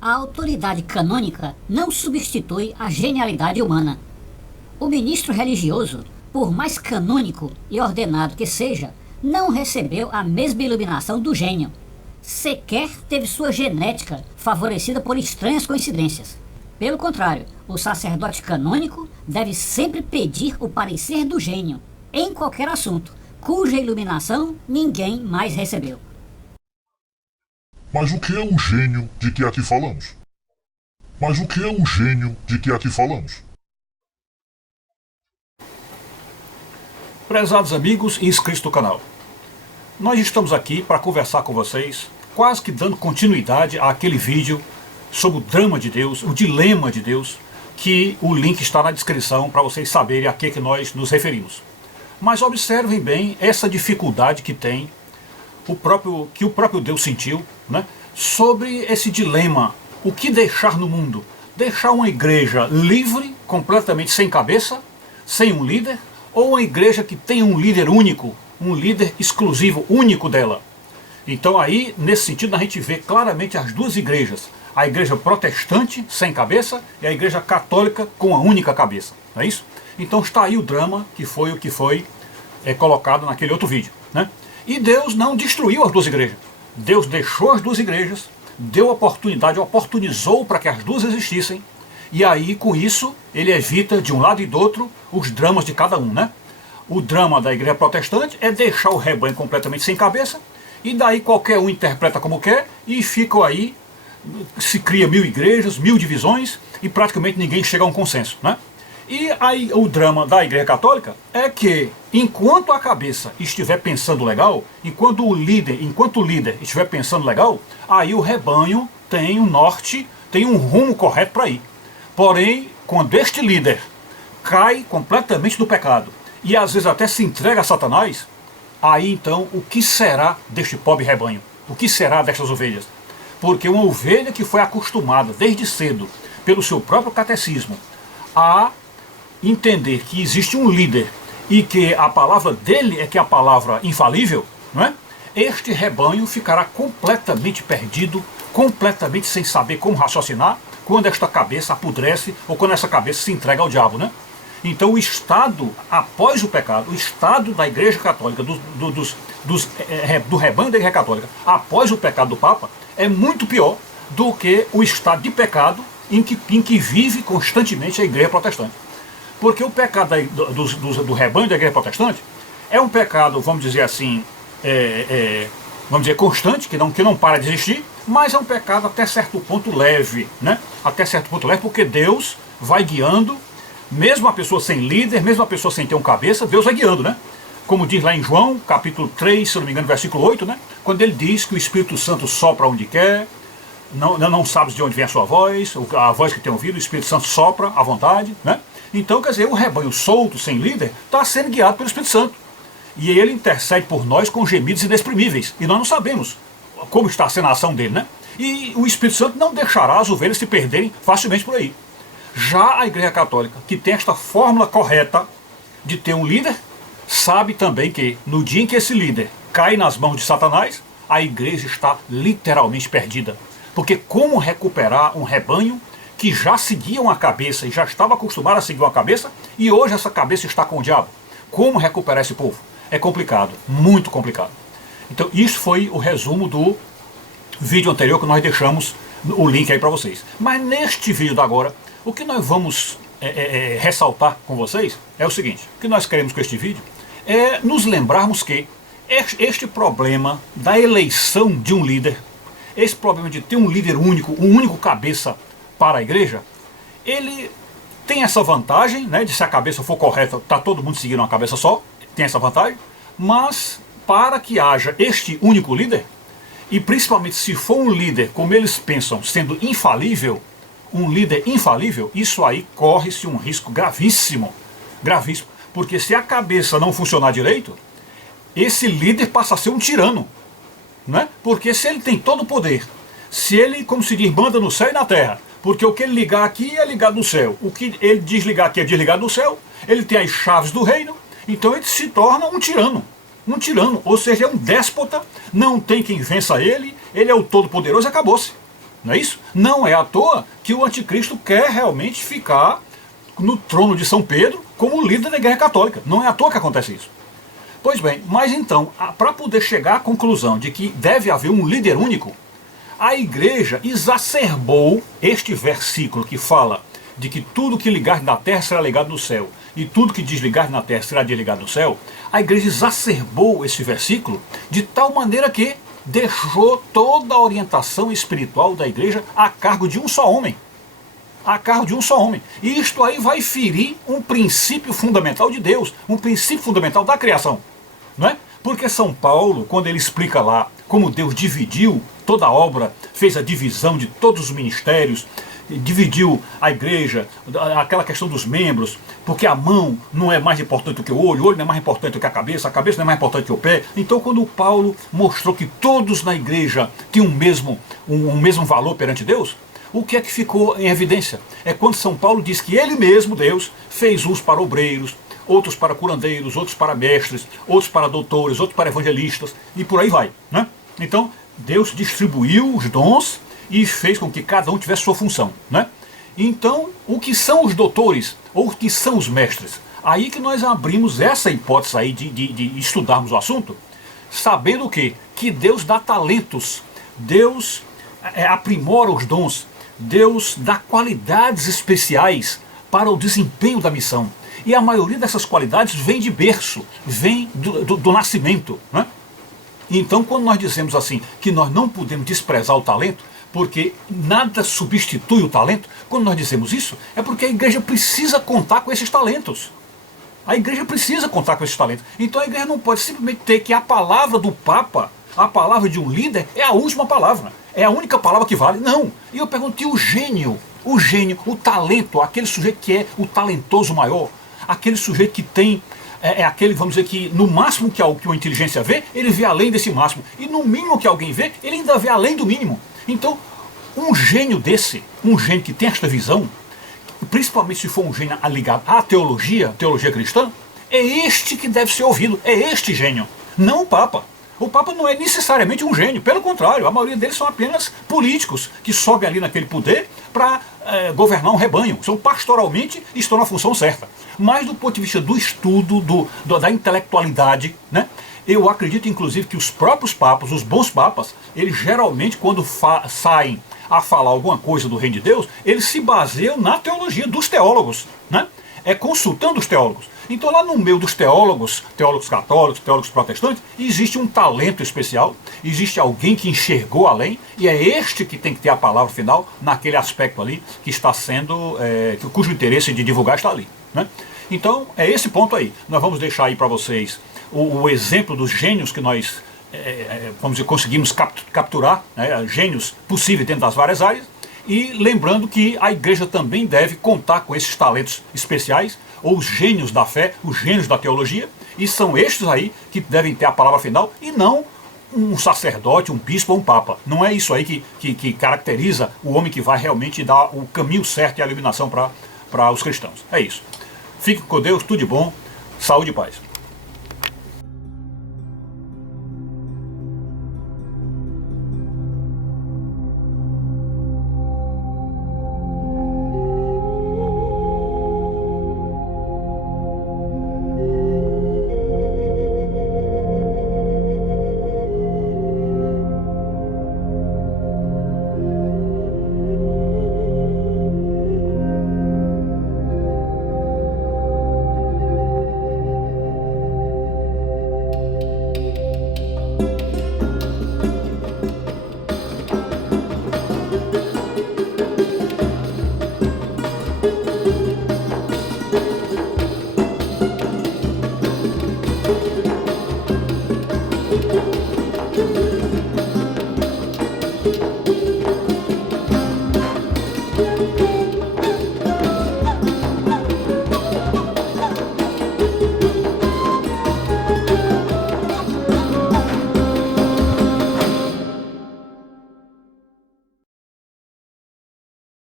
A autoridade canônica não substitui a genialidade humana. O ministro religioso, por mais canônico e ordenado que seja, não recebeu a mesma iluminação do gênio. Sequer teve sua genética favorecida por estranhas coincidências. Pelo contrário, o sacerdote canônico deve sempre pedir o parecer do gênio, em qualquer assunto, cuja iluminação ninguém mais recebeu. Mas o que é o gênio de que aqui falamos? Mas o que é o gênio de que aqui falamos? Prezados amigos e inscritos do canal, nós estamos aqui para conversar com vocês, quase que dando continuidade àquele vídeo sobre o drama de Deus, o dilema de Deus, que o link está na descrição para vocês saberem a que nós nos referimos. Mas observem bem essa dificuldade que tem que o próprio Deus sentiu, né, sobre esse dilema, o que deixar no mundo? Deixar uma igreja livre, completamente sem cabeça, sem um líder, ou uma igreja que tem um líder único, um líder exclusivo, único dela? Então aí, nesse sentido, a gente vê claramente as duas igrejas, a igreja protestante, sem cabeça, e a igreja católica com a única cabeça, não é isso? Então está aí o drama, que foi o que foi colocado naquele outro vídeo, né? E Deus não destruiu as duas igrejas. Deus deixou as duas igrejas, deu oportunidade, oportunizou para que as duas existissem, e aí com isso ele evita de um lado e do outro os dramas de cada um, né? O drama da igreja protestante é deixar o rebanho completamente sem cabeça, e daí qualquer um interpreta como quer, e fica aí, se cria 1000 igrejas, 1000 divisões, e praticamente ninguém chega a um consenso, né? E aí o drama da igreja católica é que, enquanto a cabeça estiver pensando legal, enquanto o líder estiver pensando legal, aí o rebanho tem um norte, tem um rumo correto para ir. Porém, quando este líder cai completamente do pecado, e às vezes até se entrega a Satanás, aí então o que será deste pobre rebanho? O que será destas ovelhas? Porque uma ovelha que foi acostumada desde cedo, pelo seu próprio catecismo, a entender que existe um líder e que a palavra dele é que é a palavra infalível, não é? Este rebanho ficará completamente perdido, completamente sem saber como raciocinar, quando esta cabeça apodrece ou quando essa cabeça se entrega ao diabo, né? Então o estado após o pecado, o estado da igreja católica, do rebanho da igreja católica após o pecado do Papa, é muito pior do que o estado de pecado em que vive constantemente a igreja protestante. Porque o pecado do rebanho da igreja protestante é um pecado, vamos dizer assim, vamos dizer, constante, que não para de existir, mas é um pecado até certo ponto leve, né? Até certo ponto leve, porque Deus vai guiando, mesmo a pessoa sem líder, mesmo a pessoa sem ter um cabeça, Deus vai guiando, né? Como diz lá em João, capítulo 3, se não me engano, versículo 8, né? Quando ele diz que o Espírito Santo sopra onde quer, não sabes de onde vem a sua voz, a voz que tem ouvido, o Espírito Santo sopra à vontade, né? Então, quer dizer, o rebanho solto, sem líder, está sendo guiado pelo Espírito Santo. E ele intercede por nós com gemidos inexprimíveis. E nós não sabemos como está sendo a ação dele, né? E o Espírito Santo não deixará as ovelhas se perderem facilmente por aí. Já a Igreja Católica, que tem esta fórmula correta de ter um líder, sabe também que no dia em que esse líder cai nas mãos de Satanás, a igreja está literalmente perdida. Porque como recuperar um rebanho que já seguia uma cabeça e já estava acostumado a seguir uma cabeça, e hoje essa cabeça está com o diabo? Como recuperar esse povo? É complicado, muito complicado. Então isso foi o resumo do vídeo anterior que nós deixamos o link aí para vocês. Mas neste vídeo agora, o que nós vamos ressaltar com vocês é o seguinte: o que nós queremos com este vídeo é nos lembrarmos que este problema da eleição de um líder, esse problema de ter um líder único, um único cabeça para a igreja, ele tem essa vantagem, né, de se a cabeça for correta, está todo mundo seguindo uma cabeça só, tem essa vantagem, mas para que haja este único líder, e principalmente se for um líder, como eles pensam, sendo infalível, um líder infalível, isso aí corre-se um risco gravíssimo, gravíssimo, porque se a cabeça não funcionar direito, esse líder passa a ser um tirano, né? Porque se ele tem todo o poder, Se ele, como se diz, manda no céu e na terra, porque o que ele ligar aqui é ligado no céu, o que ele desligar aqui é desligado no céu, ele tem as chaves do reino, então ele se torna um tirano, ou seja, é um déspota, não tem quem vença ele é o todo-poderoso e acabou-se. Não é isso? Não é à toa que o anticristo quer realmente ficar no trono de São Pedro como líder da Igreja Católica. Não é à toa que acontece isso. Pois bem, mas então, para poder chegar à conclusão de que deve haver um líder único, a Igreja exacerbou este versículo que fala de que tudo que ligar na terra será ligado no céu e tudo que desligar na terra será desligado no céu. A Igreja exacerbou esse versículo de tal maneira que deixou toda a orientação espiritual da Igreja a cargo de um só homem. A cargo de um só homem. E isto aí vai ferir um princípio fundamental de Deus, um princípio fundamental da criação. Não é? Porque São Paulo, quando ele explica lá como Deus dividiu toda a obra, fez a divisão de todos os ministérios, dividiu a igreja, aquela questão dos membros, porque a mão não é mais importante do que o olho não é mais importante do que a cabeça não é mais importante que o pé. Então quando Paulo mostrou que todos na igreja tinham um mesmo valor perante Deus, o que é que ficou em evidência? É quando São Paulo diz que ele mesmo, Deus, fez uns para obreiros, outros para curandeiros, outros para mestres, outros para doutores, outros para evangelistas, e por aí vai, né? Então, Deus distribuiu os dons e fez com que cada um tivesse sua função, né? Então, o que são os doutores, ou o que são os mestres? Aí que nós abrimos essa hipótese aí de estudarmos o assunto, sabendo o quê? Que Deus dá talentos, Deus aprimora os dons, Deus dá qualidades especiais para o desempenho da missão. E a maioria dessas qualidades vem de berço, vem do nascimento, né? Então, quando nós dizemos assim, que nós não podemos desprezar o talento, porque nada substitui o talento, quando nós dizemos isso, é porque a igreja precisa contar com esses talentos. A igreja precisa contar com esses talentos. Então a igreja não pode simplesmente ter que a palavra do Papa, a palavra de um líder, é a última palavra. É a única palavra que vale. Não. E eu perguntei o gênio, o talento, aquele sujeito que é o talentoso maior, aquele sujeito que tem, aquele, vamos dizer que no máximo que uma inteligência vê, ele vê além desse máximo. E no mínimo que alguém vê, ele ainda vê além do mínimo. Então, um gênio desse, um gênio que tem esta visão, principalmente se for um gênio ligado à teologia cristã, é este que deve ser ouvido, é este gênio, não o Papa. O Papa não é necessariamente um gênio, pelo contrário, a maioria deles são apenas políticos que sobem ali naquele poder para governar um rebanho. São pastoralmente e estão na função certa. Mas do ponto de vista do estudo, da intelectualidade, né, eu acredito inclusive que os próprios papas, os bons papas, eles geralmente quando saem a falar alguma coisa do reino de Deus, eles se baseiam na teologia dos teólogos, né? É consultando os teólogos. Então lá no meio dos teólogos católicos, teólogos protestantes, existe um talento especial, existe alguém que enxergou além, e é este que tem que ter a palavra final naquele aspecto ali que está sendo, cujo interesse de divulgar está ali, né? Então é esse ponto aí. Nós vamos deixar aí para vocês o exemplo dos gênios que nós vamos dizer, conseguimos capturar, né, gênios possíveis dentro das várias áreas, e lembrando que a igreja também deve contar com esses talentos especiais, ou os gênios da fé, os gênios da teologia, e são estes aí que devem ter a palavra final, e não um sacerdote, um bispo ou um papa. Não é isso aí que caracteriza o homem que vai realmente dar o caminho certo e a iluminação para os cristãos. É isso. Fique com Deus, tudo de bom, saúde e paz.